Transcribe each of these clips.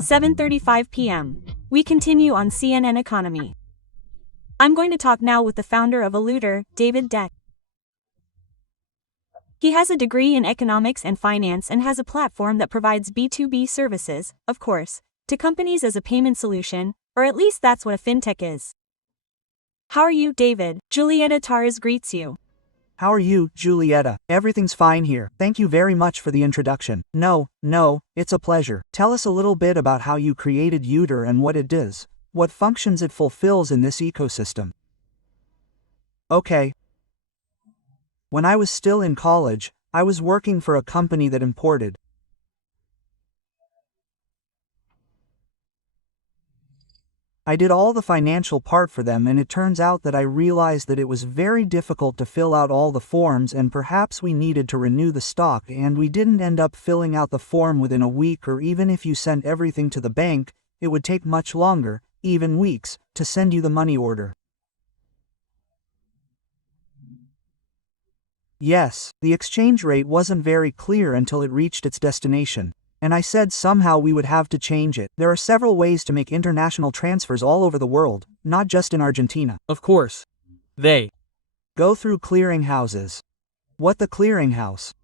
7:35 p.m. We continue on CNN Economy. I'm going to talk now with the founder of ELUTER, David Duek. He has a degree in economics and finance and has a platform that provides B2B services, of course, to companies as a payment solution, or at least that's what a fintech is. How are you, David? Julieta Tarres greets you. How are you, Julieta? Everything's fine here. Thank you very much for the introduction. No, it's a pleasure. Tell us a little bit about how you created ELUTER and what it does, what functions it fulfills in this ecosystem. Okay. When I was still in college, I was working for a company that imported I did all the financial part for them, and it turns out that I realized that it was very difficult to fill out all the forms, and perhaps we needed to renew the stock, and we didn't end up filling out the form within a week, or even if you sent everything to the bank, it would take much longer, even weeks, to send you the money order. Yes, the exchange rate wasn't very clear until it reached its destination. And I said somehow we would have to change it. There are several ways to make international transfers all over the world, not just in Argentina. Of course. They go through clearing houses. What the clearing house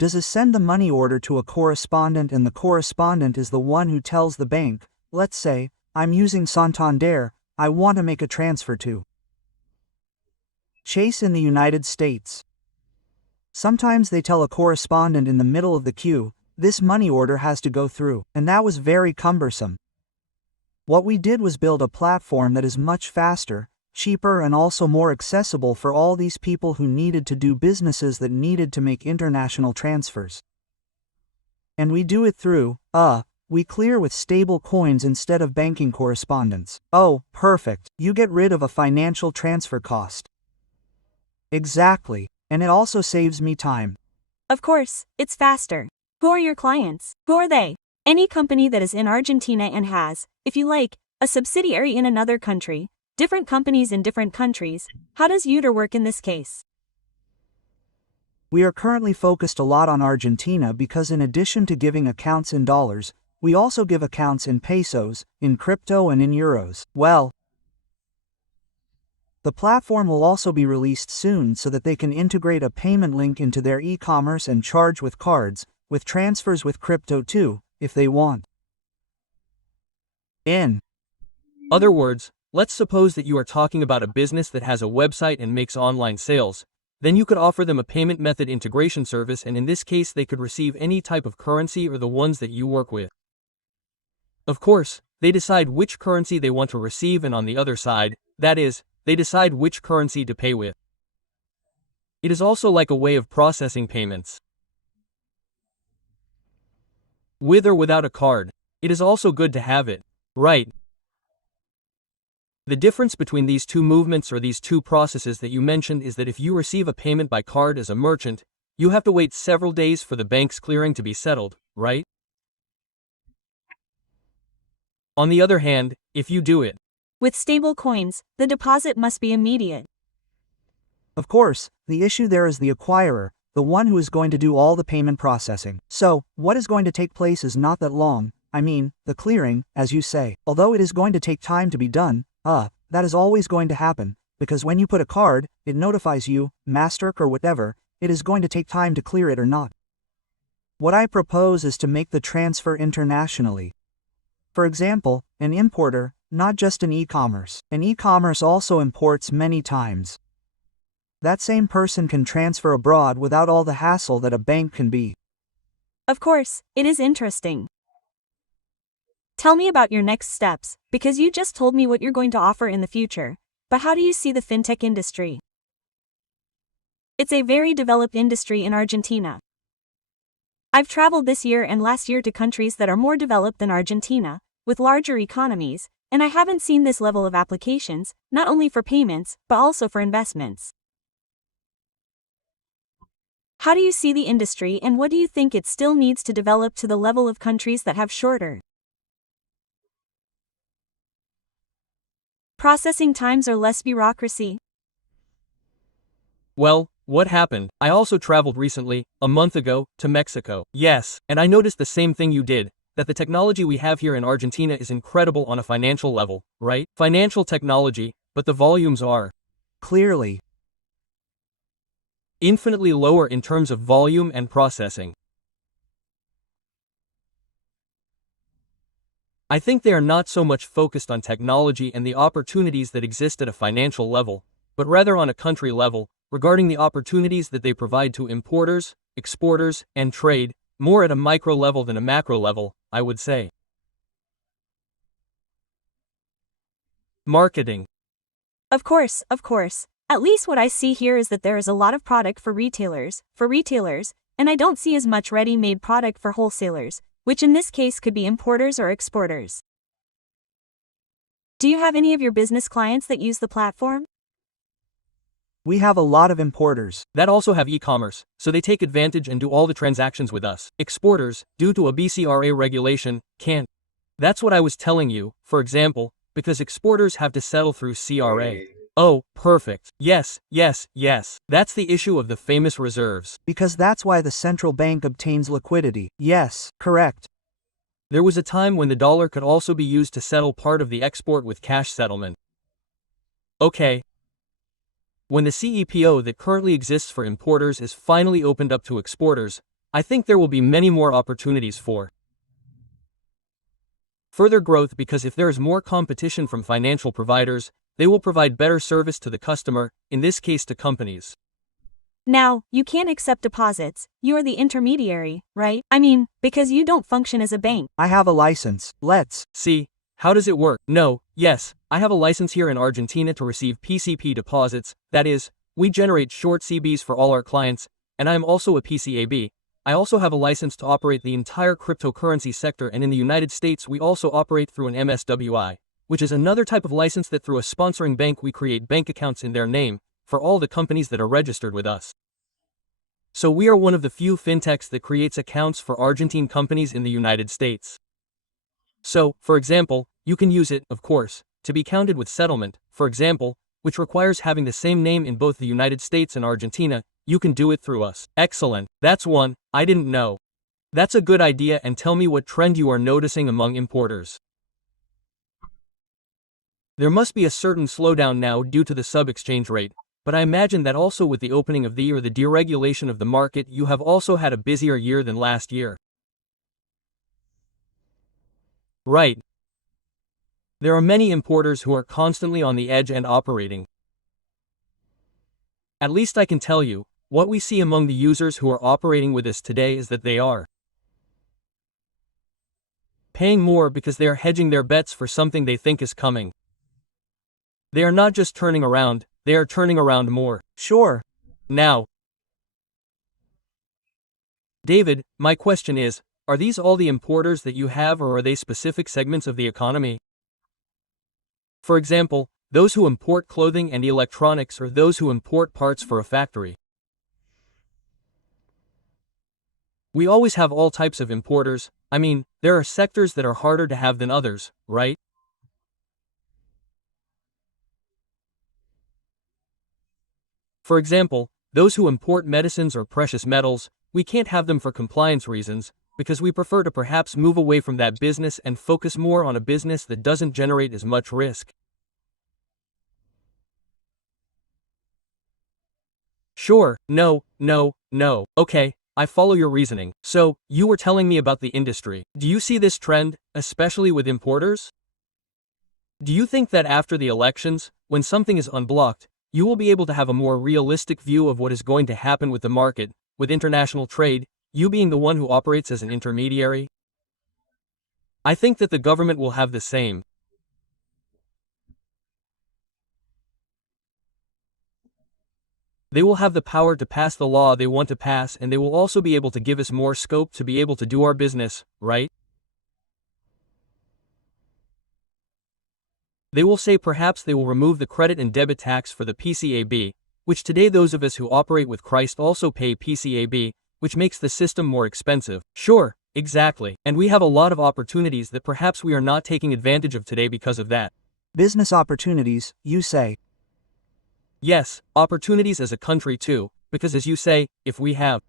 does is send the money order to a correspondent, and the correspondent is the one who tells the bank, let's say, I'm using Santander, I want to make a transfer to Chase in the United States. Sometimes they tell a correspondent in the middle of the queue, this money order has to go through, and that was very cumbersome. What we did was build a platform that is much faster, cheaper, and also more accessible for all these people who needed to do businesses that needed to make international transfers. And we do it through, we clear with stable coins instead of banking correspondence. Oh, perfect. You get rid of a financial transfer cost. Exactly. And it also saves me time. Of course, it's faster. Who are your clients? Who are they? Any company that is in Argentina and has, if you like, a subsidiary in another country, different companies in different countries. How does ELUTER work in this case? We are currently focused a lot on Argentina because in addition to giving accounts in dollars, we also give accounts in pesos, in crypto, and in euros. Well, the platform will also be released soon so that they can integrate a payment link into their e-commerce and charge with cards, with transfers with crypto too, if they want. In other words, let's suppose that you are talking about a business that has a website and makes online sales. Then you could offer them a payment method integration service, and in this case they could receive any type of currency or the ones that you work with. Of course, they decide which currency they want to receive, and on the other side, that is, they decide which currency to pay with. It is also like a way of processing payments. With or without a card, it is also good to have it, right? The difference between these two movements or these two processes that you mentioned is that if you receive a payment by card as a merchant, you have to wait several days for the bank's clearing to be settled, right? On the other hand, if you do it with stable coins, the deposit must be immediate. Of course, the issue there is the acquirer, the one who is going to do all the payment processing. So, what is going to take place is not that long, the clearing, as you say. Although it is going to take time to be done, that is always going to happen, because when you put a card, it notifies you, Mastercard or whatever, it is going to take time to clear it or not. What I propose is to make the transfer internationally. For example, an importer, not just an e-commerce. An e-commerce also imports many times. That same person can transfer abroad without all the hassle that a bank can be. Of course, it is interesting. Tell me about your next steps, because you just told me what you're going to offer in the future, but how do you see the fintech industry? It's a very developed industry in Argentina. I've traveled this year and last year to countries that are more developed than Argentina, with larger economies, and I haven't seen this level of applications, not only for payments, but also for investments. How do you see the industry, and what do you think it still needs to develop to the level of countries that have shorter processing times or less bureaucracy? Well, what happened? I also traveled recently, a month ago, to Mexico. Yes, and I noticed the same thing you did. that the technology we have here in Argentina is incredible on a financial level, right? Financial technology, but the volumes are Clearly. infinitely lower in terms of volume and processing. I think they are not so much focused on technology and the opportunities that exist at a financial level, but rather on a country level, regarding the opportunities that they provide to importers, exporters, and trade, more at a micro level than a macro level, I would say. Marketing. Of course. At least what I see here is that there is a lot of product for retailers, and I don't see as much ready-made product for wholesalers, which in this case could be importers or exporters. Do you have any of your business clients that use the platform? We have a lot of importers that also have e-commerce, so they take advantage and do all the transactions with us. Exporters, due to a BCRA regulation, can't. That's what I was telling you, for example, because exporters have to settle through CRA. Oh, perfect. Yes. That's the issue of the famous reserves. because that's why the central bank obtains liquidity. Yes, correct. There was a time when the dollar could also be used to settle part of the export with cash settlement. Okay. When the CEPO that currently exists for importers is finally opened up to exporters, I think there will be many more opportunities for further growth, because if there is more competition from financial providers, they will provide better service to the customer, in this case to companies. Now, you can't accept deposits, you are the intermediary, right? I mean, because you don't function as a bank. I have a license. Let's See, how does it work? No, yes, I have a license here in Argentina to receive PCP deposits, that is, we generate short CBs for all our clients, and I am also a PCAB. I also have a license to operate the entire cryptocurrency sector, and in the United States we also operate through an MSWI, which is another type of license that through a sponsoring bank we create bank accounts in their name, for all the companies that are registered with us. So we are one of the few fintechs that creates accounts for Argentine companies in the United States. So, for example, you can use it, of course, to be counted with settlement, for example, which requires having the same name in both the United States and Argentina. You can do it through us. Excellent. That's one I didn't know. That's a good idea, and tell me what trend you are noticing among importers. There must be a certain slowdown now due to the sub-exchange rate, but I imagine that also with the opening of the deregulation of the market, you have also had a busier year than last year. Right. There are many importers who are constantly on the edge and operating. At least I can tell you, what we see among the users who are operating with us today is that they are paying more because they are hedging their bets for something they think is coming. They are not just turning around, they are turning around more. Sure. Now, David, my question is, are these all the importers that you have, or are they specific segments of the economy? For example, those who import clothing and electronics, or those who import parts for a factory. We always have all types of importers. I mean, there are sectors that are harder to have than others, right? For example, those who import medicines or precious metals, we can't have them for compliance reasons, because we prefer to perhaps move away from that business and focus more on a business that doesn't generate as much risk. Sure, no. Okay, I follow your reasoning. So, you were telling me about the industry. Do you see this trend, especially with importers? Do you think that after the elections, when something is unblocked, you will be able to have a more realistic view of what is going to happen with the market, with international trade, you being the one who operates as an intermediary? I think that the government will have the same. They will have the power to pass the law they want to pass, and they will also be able to give us more scope to be able to do our business, right? They will say perhaps they will remove the credit and debit tax for the PCAB, which today those of us who operate with Christ also pay PCAB, which makes the system more expensive. Sure, exactly. And we have a lot of opportunities that perhaps we are not taking advantage of today because of that. Business opportunities, you say? Yes, opportunities as a country too, because as you say, if we have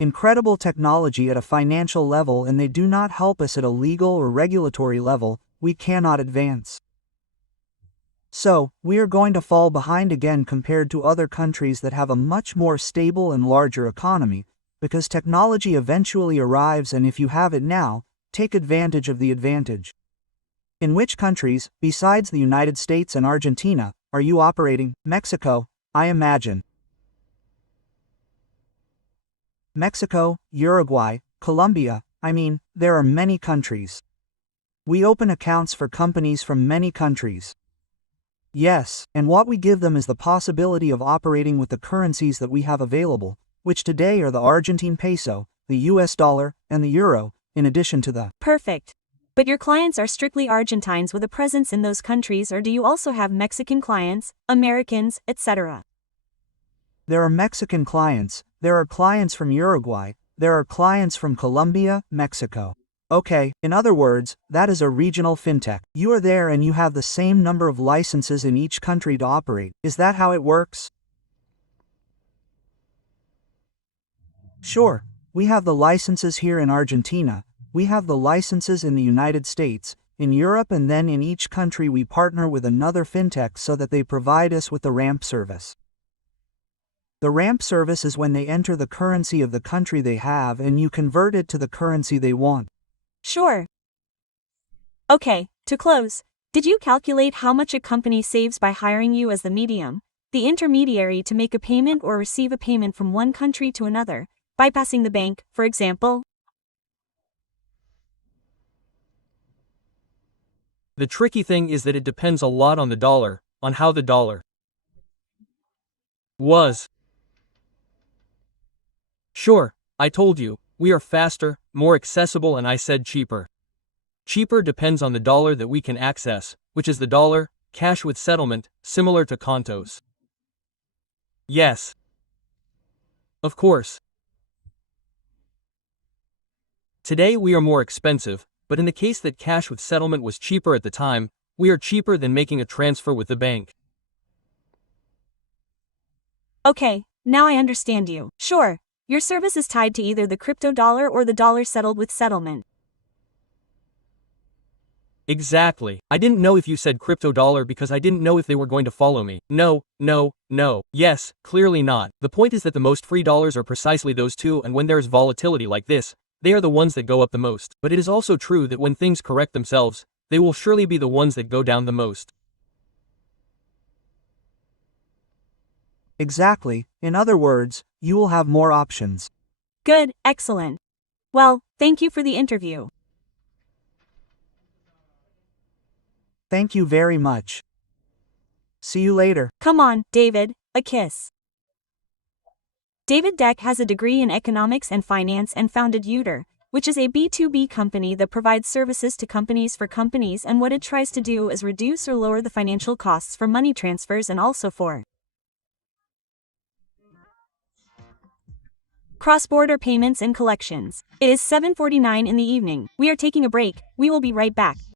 Incredible technology at a financial level, and they do not help us at a legal or regulatory level. We cannot advance. So, we are going to fall behind again compared to other countries that have a much more stable and larger economy, because technology eventually arrives, and if you have it now, take advantage of the advantage. In which countries, besides the United States and Argentina, are you operating? Mexico, I imagine. Mexico, Uruguay, Colombia, there are many countries. We open accounts for companies from many countries. Yes, and what we give them is the possibility of operating with the currencies that we have available, which today are the Argentine peso, the US dollar, and the euro, in addition to the Perfect. But your clients are strictly Argentines with a presence in those countries, or do you also have Mexican clients, Americans, etc.? There are Mexican clients, there are clients from Uruguay, there are clients from Colombia, Mexico. Okay, in other words, that is a regional fintech. You are there and you have the same number of licenses in each country to operate. Is that how it works? Sure, we have the licenses here in Argentina, we have the licenses in the United States, in Europe, and then in each country we partner with another fintech so that they provide us with the ramp service. The ramp service is when they enter the currency of the country they have and you convert it to the currency they want. Sure. Okay, to close, did you calculate how much a company saves by hiring you as the medium, the intermediary to make a payment or receive a payment from one country to another, bypassing the bank, for example? The tricky thing is that it depends a lot on the dollar, on how the dollar was. Sure, I told you, we are faster, more accessible, and I said cheaper. Cheaper depends on the dollar that we can access, which is the dollar, cash with settlement, similar to contos. Yes. Of course. Today we are more expensive, but in the case that cash with settlement was cheaper at the time, we are cheaper than making a transfer with the bank. Okay, now I understand you. Sure. Your service is tied to either the crypto dollar or the dollar settled with settlement. Exactly. I didn't know if you said crypto dollar because I didn't know if they were going to follow me. No. Yes, clearly not. The point is that the most free dollars are precisely those two, and when there is volatility like this, they are the ones that go up the most. But it is also true that when things correct themselves, they will surely be the ones that go down the most. Exactly, in other words, you will have more options. Good, excellent. Well, thank you for the interview. Thank you very much. See you later. Come on, David, a kiss. David Duek has a degree in economics and finance and founded ELUTER, which is a B2B company that provides services to companies for companies, and what it tries to do is reduce or lower the financial costs for money transfers and also for cross-border payments and collections. It is 7:49 in the evening. We are taking a break. We will be right back.